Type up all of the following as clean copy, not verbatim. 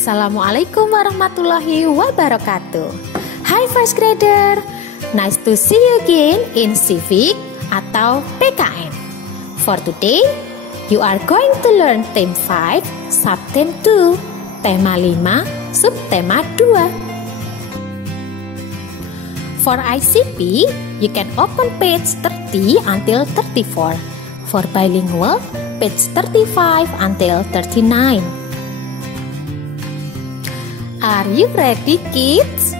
Assalamualaikum warahmatullahi wabarakatuh. Hai first grader, nice to see you again in Civic atau PKN. For today, you are going to learn Theme 5, Subtheme 2, Tema 5, Subtema 2. For ICP, you can open page 30 until 34. For bilingual, page 35 until 39. Are you ready, kids?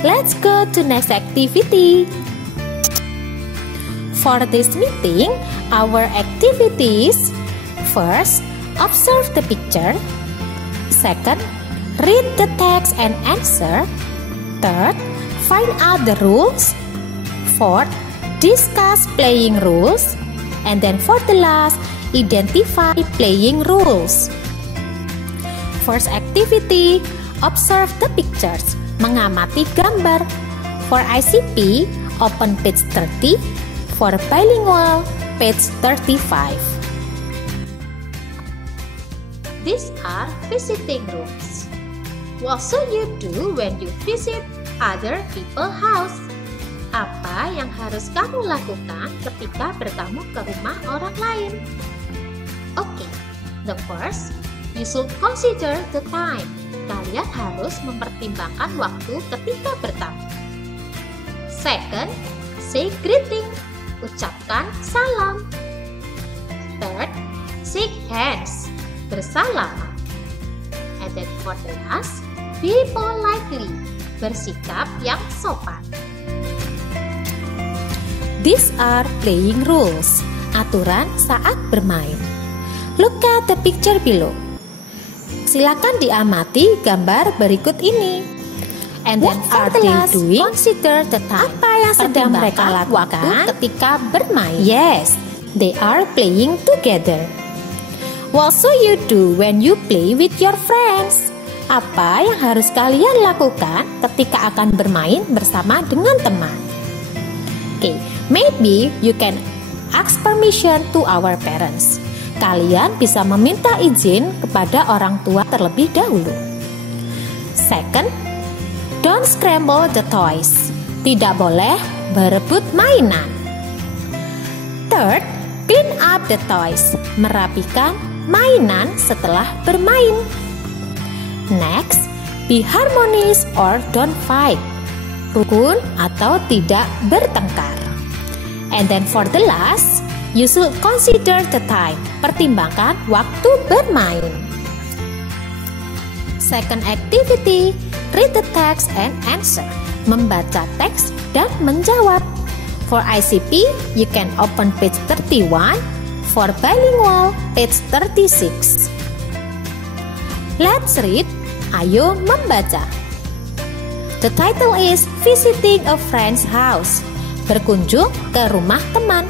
Let's go to next activity. For this meeting, our activities: first, observe the picture. Second, read the text and answer. Third, find out the rules. Fourth, discuss playing rules. And then for the last, identify playing rules. First activity, observe the pictures, mengamati gambar. For ICP, open page 30. For bilingual, page 35. These are visiting rooms. What should you do when you visit other people's house? Apa yang harus kamu lakukan ketika bertamu ke rumah orang lain? Okay, the first, you should consider the time. Kalian harus mempertimbangkan waktu ketika bertamu. Second, say greeting. Ucapkan salam. Third, shake hands. Bersalaman. And then for the last, be politely. Bersikap yang sopan. These are playing rules. Aturan saat bermain. Look at the picture below. Silakan diamati gambar berikut ini. And then for the last, consider the time. Apa yang sedang mereka lakukan ketika bermain? Yes, they are playing together. What should you do when you play with your friends? Apa yang harus kalian lakukan ketika akan bermain bersama dengan teman? Okay, maybe you can ask permission to our parents. Kalian bisa meminta izin kepada orang tua terlebih dahulu. Second, don't scramble the toys. Tidak boleh berebut mainan. Third, clean up the toys. Merapikan mainan setelah bermain. Next, be harmonious or don't fight. Rukun atau tidak bertengkar. And then for the last, you should consider the time. Pertimbangkan waktu bermain. Second activity, read the text and answer. Membaca teks dan menjawab. For ICP, you can open page 31. For bilingual, page 36. Let's read. Ayo membaca. The title is Visiting a Friend's House. Berkunjung ke rumah teman.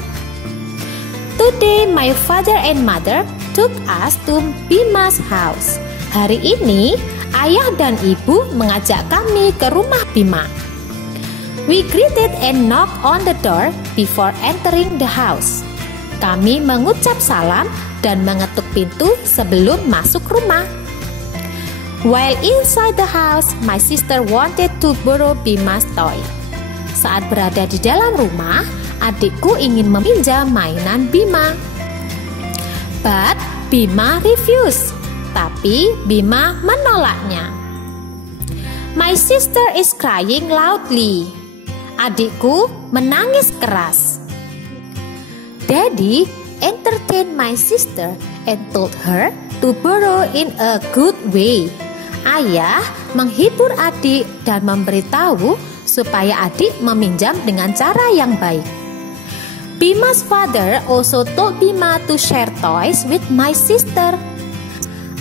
Today my father and mother took us to Bima's house. Hari ini ayah dan ibu mengajak kami ke rumah Bima. We greeted and knocked on the door before entering the house. Kami mengucap salam dan mengetuk pintu sebelum masuk rumah. While inside the house, my sister wanted to borrow Bima's toy. Saat berada di dalam rumah, adikku ingin meminjam mainan Bima. But Bima refused. Tapi Bima menolaknya. My sister is crying loudly. Adikku menangis keras. Daddy entertained my sister and told her to borrow in a good way. Ayah menghibur adik dan memberitahu supaya adik meminjam dengan cara yang baik. Bima's father also told Bima to share toys with my sister.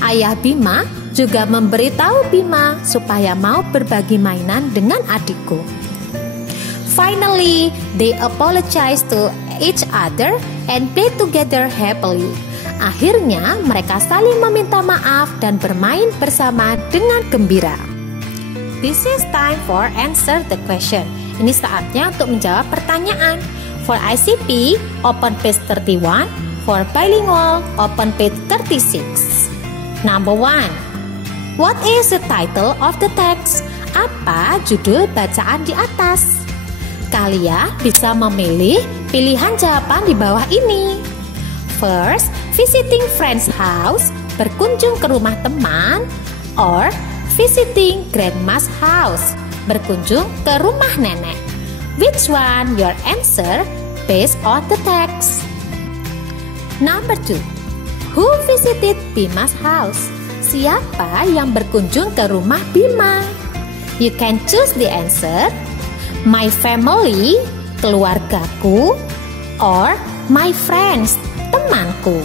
Ayah Bima juga memberitahu Bima supaya mau berbagi mainan dengan adikku. Finally, they apologized to each other and played together happily. Akhirnya mereka saling meminta maaf dan bermain bersama dengan gembira. This is time for answer the question. Ini saatnya untuk menjawab pertanyaan. For ICP, open page 31. For bilingual, open page 36. Number 1. What is the title of the text? Apa judul bacaan di atas? Kalian bisa memilih pilihan jawaban di bawah ini. First, visiting friend's house, berkunjung ke rumah teman, or visiting grandma's house, berkunjung ke rumah nenek. Which one your answer based on the text? Number 2. Who visited Bima's house? Siapa yang berkunjung ke rumah Bima? You can choose the answer. My family, keluargaku, or my friends, temanku.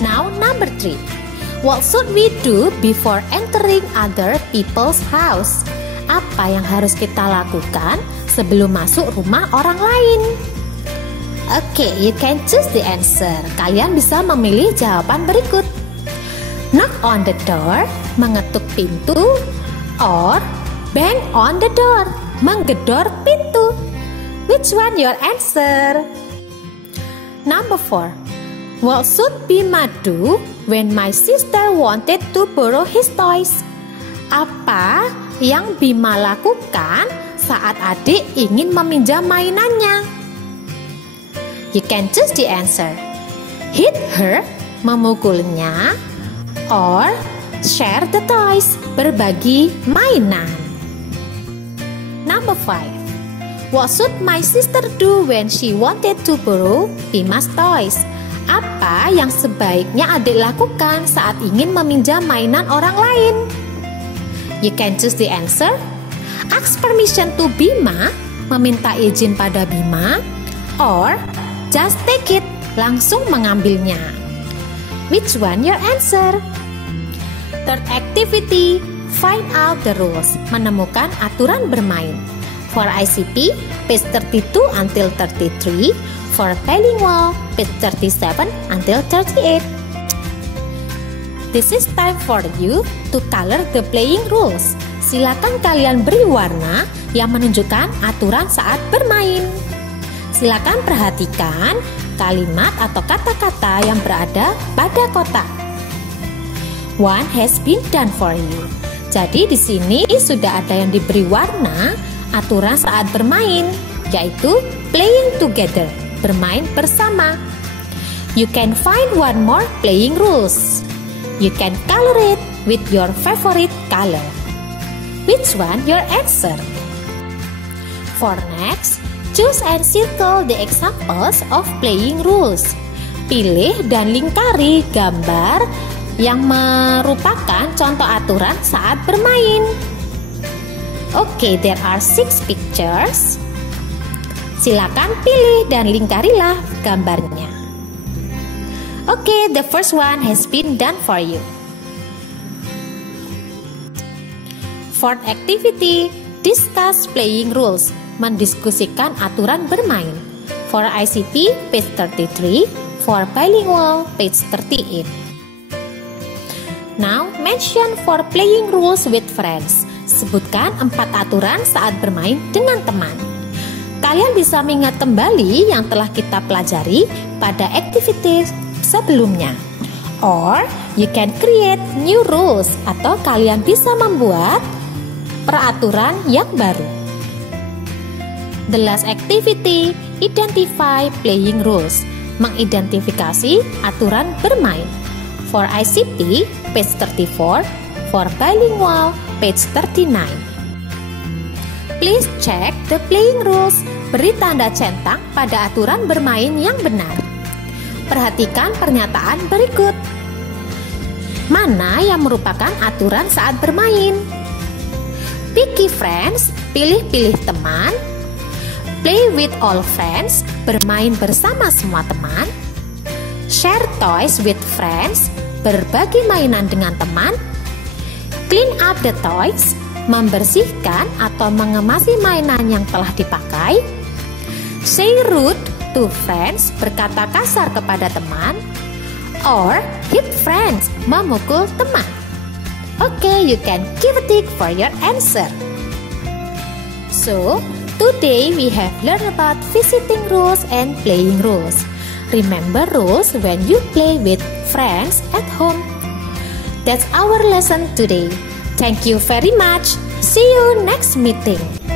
Now number 3. What should we do before entering other people's house? Apa yang harus kita lakukan sebelum masuk rumah orang lain? Okay, you can choose the answer. Kalian bisa memilih jawaban berikut. Knock on the door, mengetuk pintu, or bang on the door, menggedor pintu. Which one your answer? Number 4. What should Bima do when my sister wanted to borrow his toys? Apa yang Bima lakukan saat adik ingin meminjam mainannya? You can choose the answer. Hit her, memukulnya, or share the toys, berbagi mainan. Number 5. What should my sister do when she wanted to borrow Bima's toys? Apa yang sebaiknya adik lakukan saat ingin meminjam mainan orang lain? You can choose the answer. Ask permission to Bima, meminta izin pada Bima, or just take it, langsung mengambilnya. Which one your answer? Third activity, find out the rules, menemukan aturan bermain. For ICP, page 32 until 33. For bilingual, page 37 until 38. This is time for you to color the playing rules. Silakan kalian beri warna yang menunjukkan aturan saat bermain. Silakan perhatikan kalimat atau kata-kata yang berada pada kotak. One has been done for you. Jadi di sini sudah ada yang diberi warna aturan saat bermain, yaitu playing together, bermain bersama. You can find one more playing rules. You can color it with your favorite color. Which one your answer? For next, choose and circle the examples of playing rules. Pilih dan lingkari gambar yang merupakan contoh aturan saat bermain. Okay, there are 6 pictures. Silakan pilih dan lingkarilah gambarnya. Okay, the first one has been done for you. Fourth activity, discuss playing rules, mendiskusikan aturan bermain. For ICP, page 33. For bilingual, page 38. Now, mention for playing rules with friends. Sebutkan 4 aturan saat bermain dengan teman. Kalian bisa mengingat kembali yang telah kita pelajari pada activities sebelumnya. Or, you can create new rules, atau kalian bisa membuat peraturan yang baru. The last activity, identify playing rules, mengidentifikasi aturan bermain. For ICP, page 34. For bilingual, page 39. Please check the playing rules. Beri tanda centang pada aturan bermain yang benar. Perhatikan pernyataan berikut. Mana yang merupakan aturan saat bermain? Picky friends, pilih-pilih teman. Play with all friends, bermain bersama semua teman. Share toys with friends, berbagi mainan dengan teman. Clean up the toys, membersihkan atau mengemasi mainan yang telah dipakai. Say rude to friends, berkata kasar kepada teman. Or hit friends, memukul teman. Okay, you can give a tick for your answer. So, today we have learned about visiting rules and playing rules. Remember rules when you play with friends at home. That's our lesson today. Thank you very much. See you next meeting.